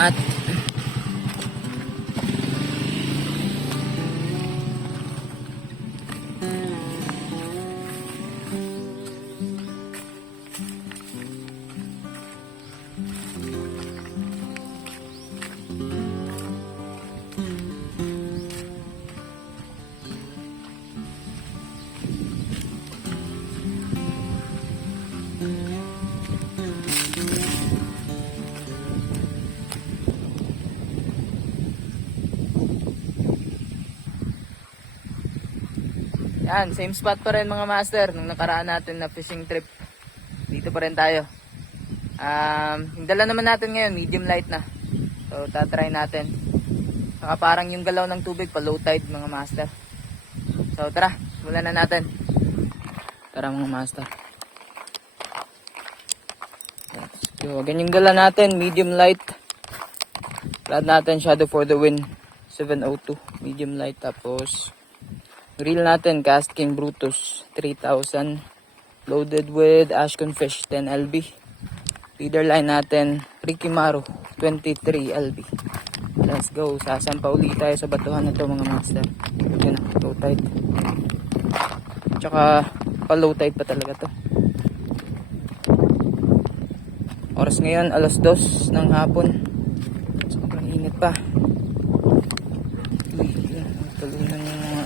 Angat. Yan, same spot pa rin mga master nung nakaraan natin na fishing trip. Dito pa rin tayo. Yung dala naman natin ngayon, medium light na. So, tatry natin. Saka parang yung galaw ng tubig pa low tide mga master. So, tara, simulan na natin. Tara mga master. Let's go. Ganyan yung dala natin, medium light. Rod natin, Shadow for the Win 702, medium light. Tapos reel natin, Cast King Brutus 3000, loaded with Ashcon Fish 10 LB. Leader line natin, Ricky Maro 23 LB. Let's go, sasampa ulit tayo sa batuhan na to mga master. Yun na, low tide. Tsaka pa low tide pa talaga to. Oras ngayon alas 2 ng hapon. Sobrang init pa. Talunan yung mga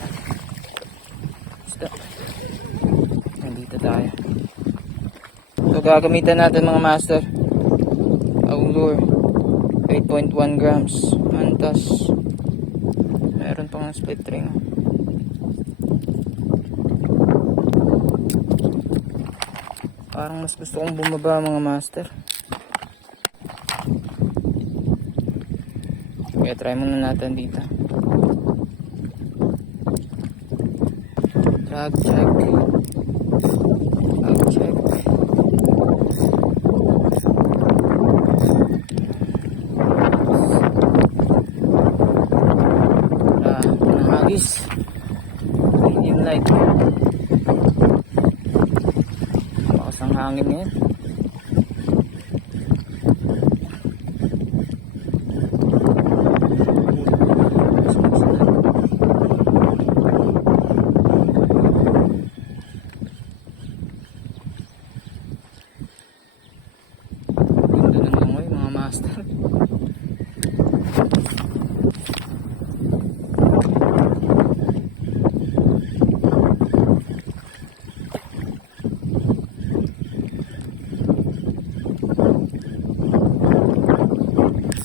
isda. Nandito tayo. So gagamitan natin mga master Aulur 8.1 grams Mantas. Meron pang split ring. Parang mas gusto kong bumaba mga master. Kaya try muna natin dito. Drag check. Drag check. Nahagis. Medium light. Bakas ang hangin ngayon.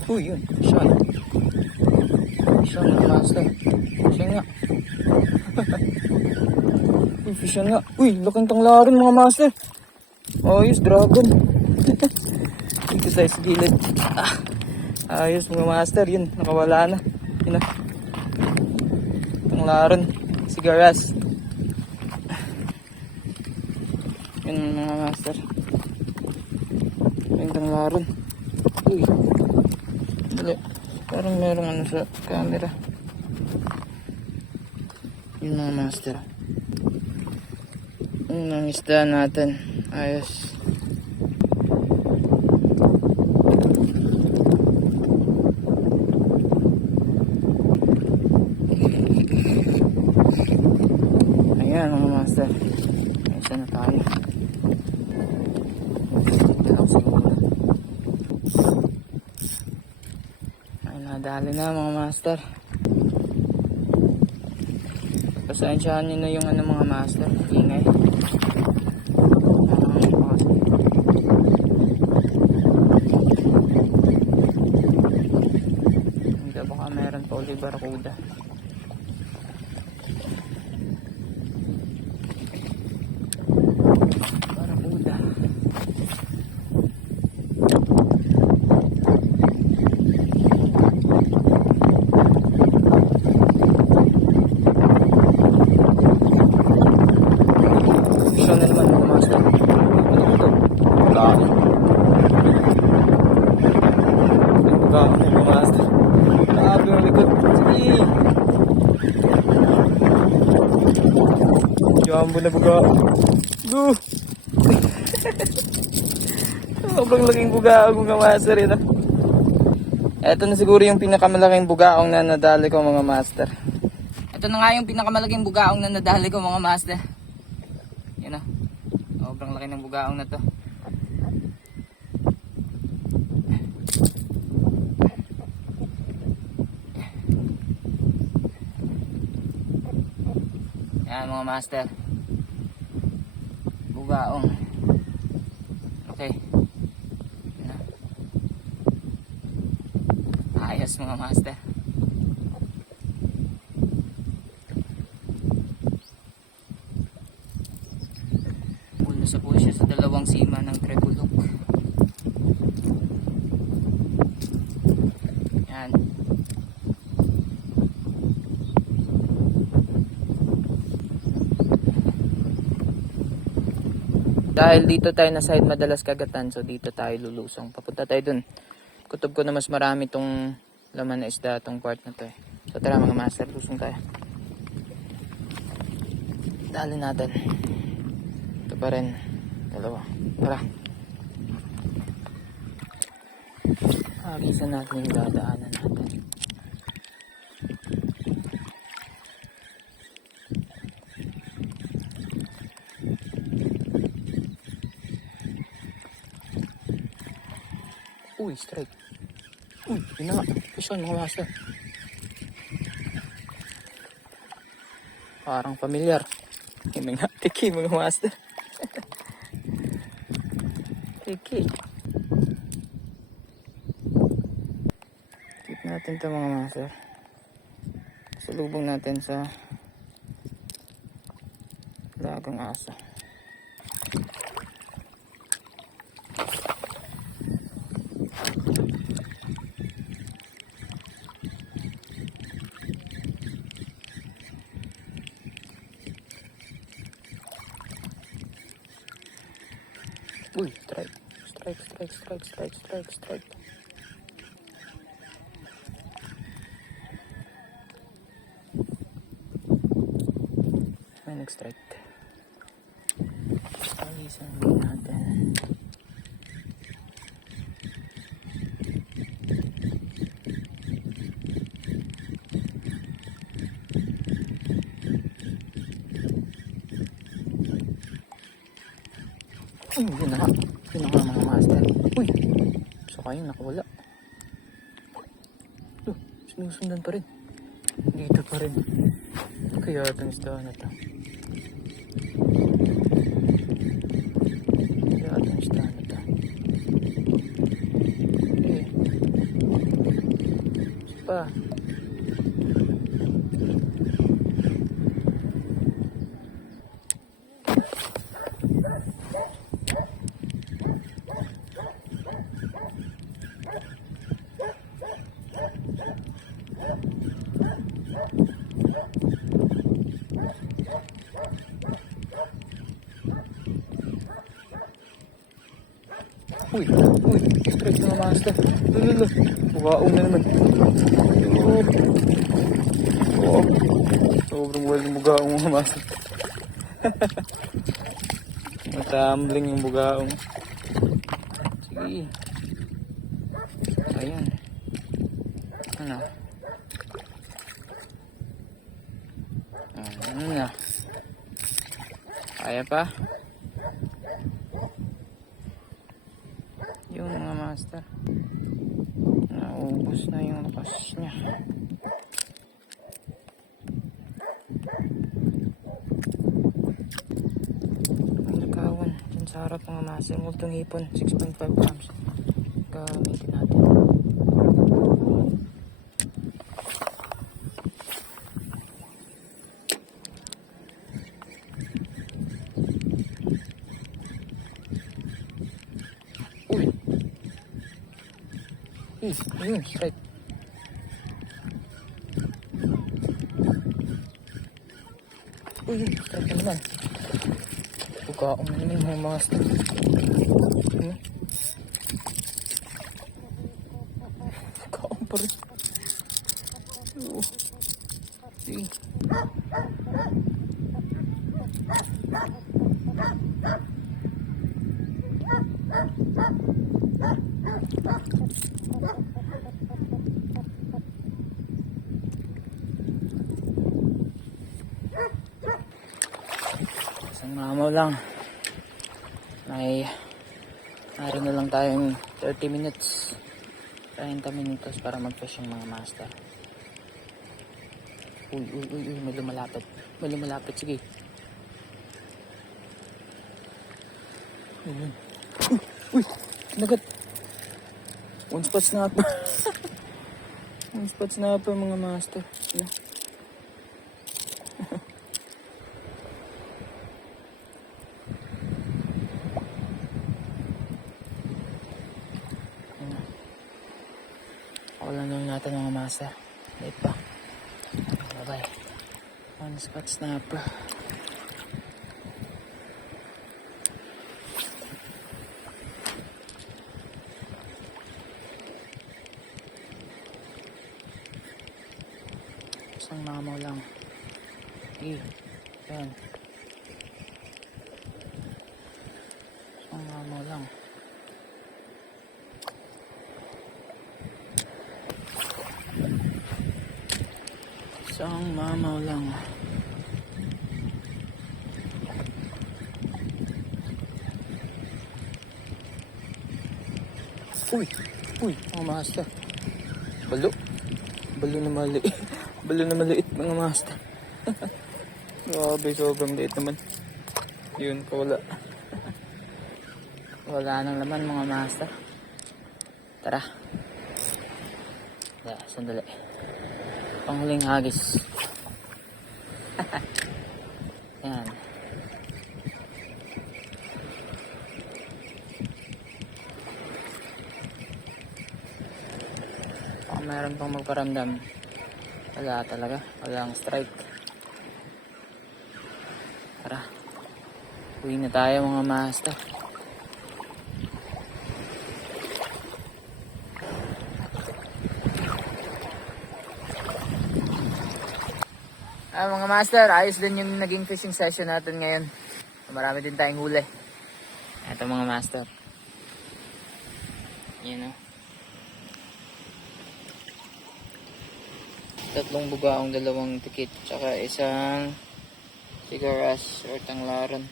Uy, yun. Shot. Shot ng master. Fishing nga. Uy, fishing nga. Uy, laking tanglarin mga master. Ayos, dragon. Dito sa gilid. Ayos mga master. Yun, nakawala na. Yun na. Tanglarin. Sigaras. Yun mga master. Yung tanglarin. Uy. Parang merong ano sa camera. Yun mga master. Yung nangisda natin. Ayos. Ayan mga master. Ayos na tayo. Nadali na mga master. Pasensyahan nyo na yung ano mga master, ingay. Hindi, baka meron pa ulit barakuda. Jumbo na buga. Go! Sobrang laking buga ako nga master yun. Ito na siguro yung pinakamalaking bugaong na nadali ko mga master. Ito na nga yung pinakamalaking bugaong na nadali ko mga master. Yan o. Sobrang laki ng bugaong na to. Yan mga master. Bugaong. Okay. Ayos mga master. Puno sa po siya sa dalawang sima ng treble hook. Yan. Dahil dito tayo na side madalas kagatan, so dito tayo lulusong. Papunta tayo dun. Kutob ko na mas marami tong laman na isda, tong part na to eh. So tara mga master, lusong tayo. Dali natin. Ito pa rin. Dalawa. Tara. Agisan natin yung dadaanan natin. Uy, strike. Uy, yun na nga. Puson mga master. Parang familiar. Yun nga, tiki mga master. Tiki. Keep natin ito mga master. Salubong natin sa lagang aso. Uy, strike. Strike. May nag-strike. Alisan natin. Yun na nga. Yun na nga mga master. Uy! So kayo nakawala. Sinusundan pa rin. Dito pa rin. Kaya itong isda na ito. Pa. Uy, strike na master. Lulu. Bukaong na naman. Oh. Sobrang wala yung bugaong mga master. Matambling yung bugaong. Sige. Ayan. Ano? Ano na? Kaya pa? Yung mga master. Naubos na yung lakas niya. Nakawan. Diyan sa harap mga master. Multong hipon. 6.5 grams. Gamitin natin. Ayun, strike. Uy, strike na naman. Bukaong na naman mga master. Bukaong pa rin. Sige. lang. Meron na lang tayong 30 minutes. 30 minutos para mag-fish yung mga master. Uy, may lumalapit. May lumalapit, sige. Uy, nagat. One spot snapper. One spot snapper mga master. Ano? Wala lang natin mga master. Late pa. Bye-bye. One spot snapper. Isang mamaw lang. Yan. Isang mamaw lang. Isang mamaw lang. Uy, mga master. Balo na maliit. Balo na maliit mga master. Grabe, sobrang liit naman. Yun, wala. Wala nang laman mga master. Tara. Sandali. Panghuling hagis. Yan. Baka meron pang magparamdam. Wala talaga. Walang strike. Tara. Uwi na tayo mga master. Mga master, ayos din yung naging fishing session natin ngayon. Marami din tayong huli. Ito mga master. Yan o. Tatlong bugaong, 2 tikit, tsaka isang sigaras or tanglaran.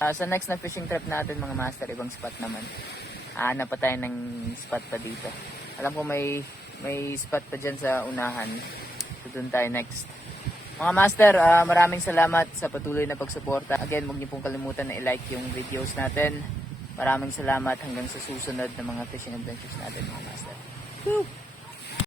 Sa next na fishing trip natin mga master, ibang spot naman. Hanap pa tayo ng spot pa dito. Alam ko may spot pa dyan sa unahan. So, doon tayo next. Mga master, maraming salamat sa patuloy na pagsuporta. Again, huwag niyo pong kalimutan na i-like yung videos natin. Maraming salamat hanggang sa susunod na mga fishing adventures natin mga master. Woo!